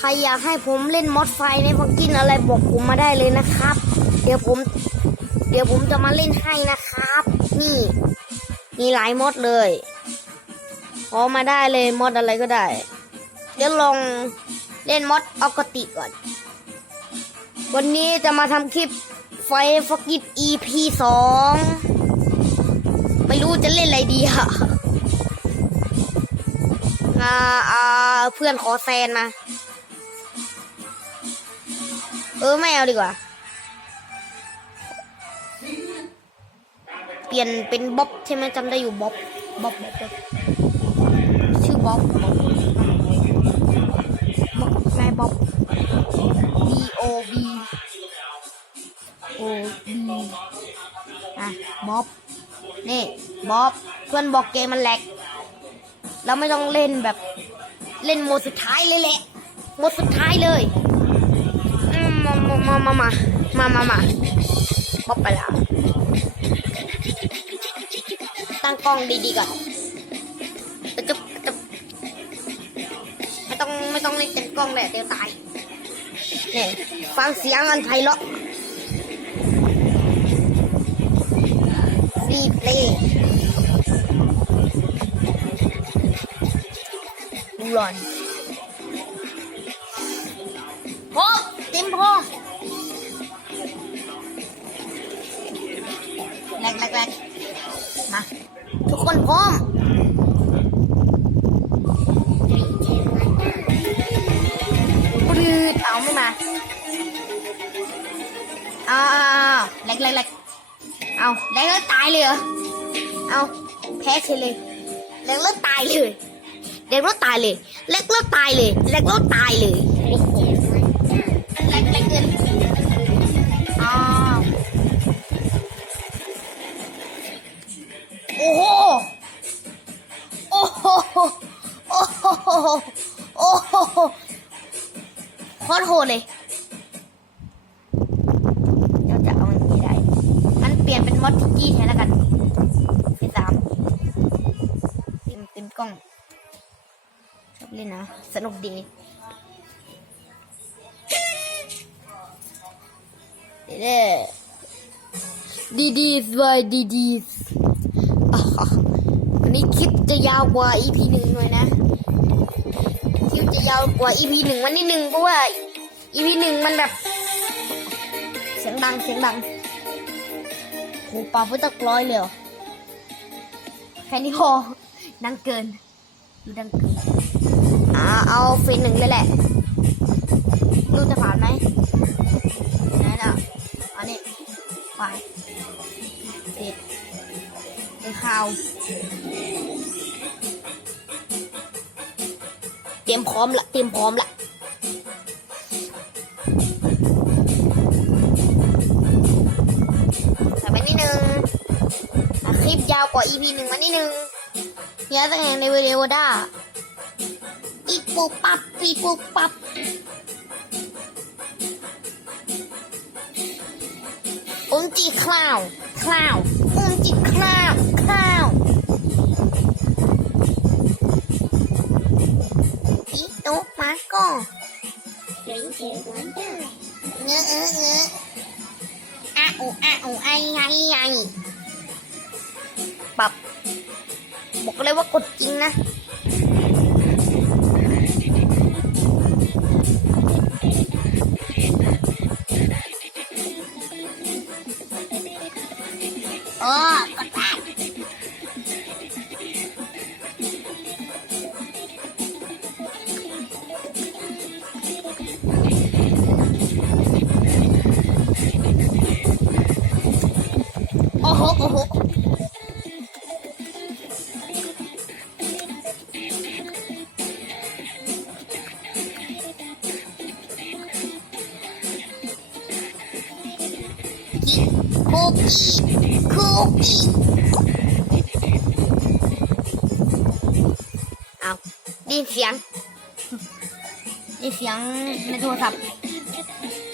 ใครอยากให้ผมเล่นมอดไฟในพังกินอะไรบอกผมมาได้เลยนะครับ เดี๋ยวผม เดี๋ยวผมจะมาเล่นให้นะครับ นี่ มีหลายมอดเลยขอมาได้เลยมอดอะไรก็ได้ เดี๋ยวลองเล่นมอดออกติก่อน วันนี้จะมาทำคลิปไฟฟักกิด EP สองไม่รู้จะเล่นอะไรดีอะอ่าอ่าเพื่อนขอแซนมา เออไม่เอาดีกว่า เปลี่ยนเป็นบ๊อบใช่ไหมจำได้อยู่บ๊อบบ๊อบบ๊อบชื่อบ๊อบบ๊อบบ๊อบนายบ๊อบ B O B O B อะบ๊อบนี่บ๊อบเพื่อนบอกเกมมันแหลกเราไม่ต้องเล่นแบบเล่นโหมดสุดท้ายเลยแหละโหมดสุดท้ายเลย มามามามามามามาบ๊อบไปแล้วตั้งกล้องดีๆก่อนจุบจุบไม่ต้องไม่ต้องเล่นเต็มกล้องแบบเดียวตายเนี่ยฟังเสียงอันไพเราะรีเพลย์รอน กแรกแรกมาทุกคนพร้อมปลืดเอาไม่มาอ่าเล็กเล็กเล็กเอาเล็กแล้วตายเลยเหรอเอาแพ้เฉยเลยเล็กแล้วตายเลยเล็กแล้วตายเลยเล็กแล้วตายเลยเล็กแล้วตายเลยเล็กเล็กเกินอ้าว โอ้โห โอ้โห โอ้โห โอ้โหโคตรโหดเลยเราจะเอามันนี้ได้ มันเปลี่ยนเป็นมอดทิกกี้แทนแล้วกันเป็นสามเต็มเต็มกล้องชอบเล่นนะ สนุกดีเด้ดีดีสวายดีดี วันนี้คลิปจะยาวกว่า EP หนึ่งหน่อยนะ คลิปจะยาวกว่า EP หนึ่งวันนี้หนึ่งเพราะว่า EP หนึ่งมันแบบ เสียงดังเสียงดังโหปาเพื่อตะกร้อยเลยแค่นี้พอดังเกินดูดังเกินอ่าเอาเฟนหนึ่งเลยแหละาว เตรียมพร้อมละ เตรียมพร้อมละใส่ไปนิดนึงอะคลิปยาวกว่า EP หนึ่งมานิดนึงเฮียตั้งแต่ในวิดีโอด้าอีปุบปับปีปุบปับอุ้มจีคลาวคลาวอุ้มจีคลาว เงอเงอเงอะอะอูอะอูไอไอไอปรับบอกเลยว่ากดจริงนะ กี้คุกกี้เอาดินเสียงดินเสียงในโทรศัพท์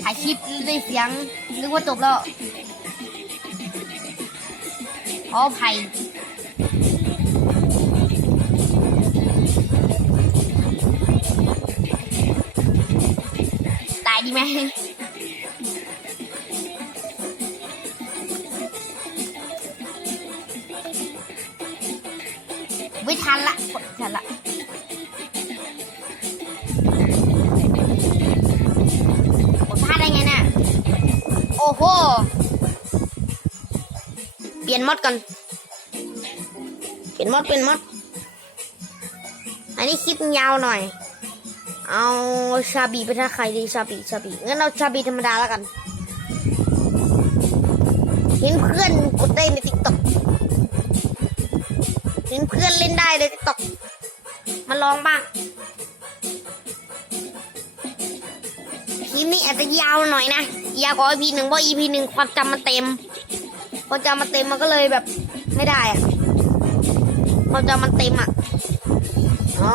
ถ่ายคลิปได้เสียงนึกว่าจบแล้วขออภัยตายดีไหม ทันละกดไม่ทันละผมพลาดได้ไงเนี่ยโอ้โห เปลี่ยนมดก่อนเปลี่ยนมดเปลี่ยนมดอันนี้คลิปยาวหน่อย เอาชาบีไปถ้าใครดีชาบีชาบีงั้นเอาชาบีธรรมดาแล้วกัน เห็นเพื่อนกดได้ในติ๊กต็อก ล่นได้ในติ๊กต็อกมาลองบ้างคลิปนี้อาจจะยาวหน่อยนะ ยาวกว่า EP หนึ่งเพราะ EP หนึ่งความจำมันเต็มความจำมันเต็มมันก็เลยแบบ ไม่ได้อะความจำมันเต็มอะอ๋อ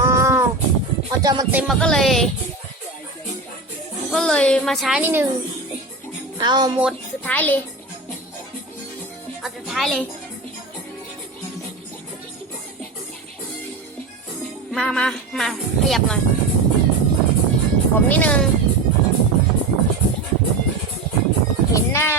ความจำมันเต็มมันก็เลย ก็เลยมาช้านิดนึงเอาหมดสุดท้ายเลย เอาสุดท้ายเลย มามามาขยับหน่อย ผมนิดนึง เห็นหน้า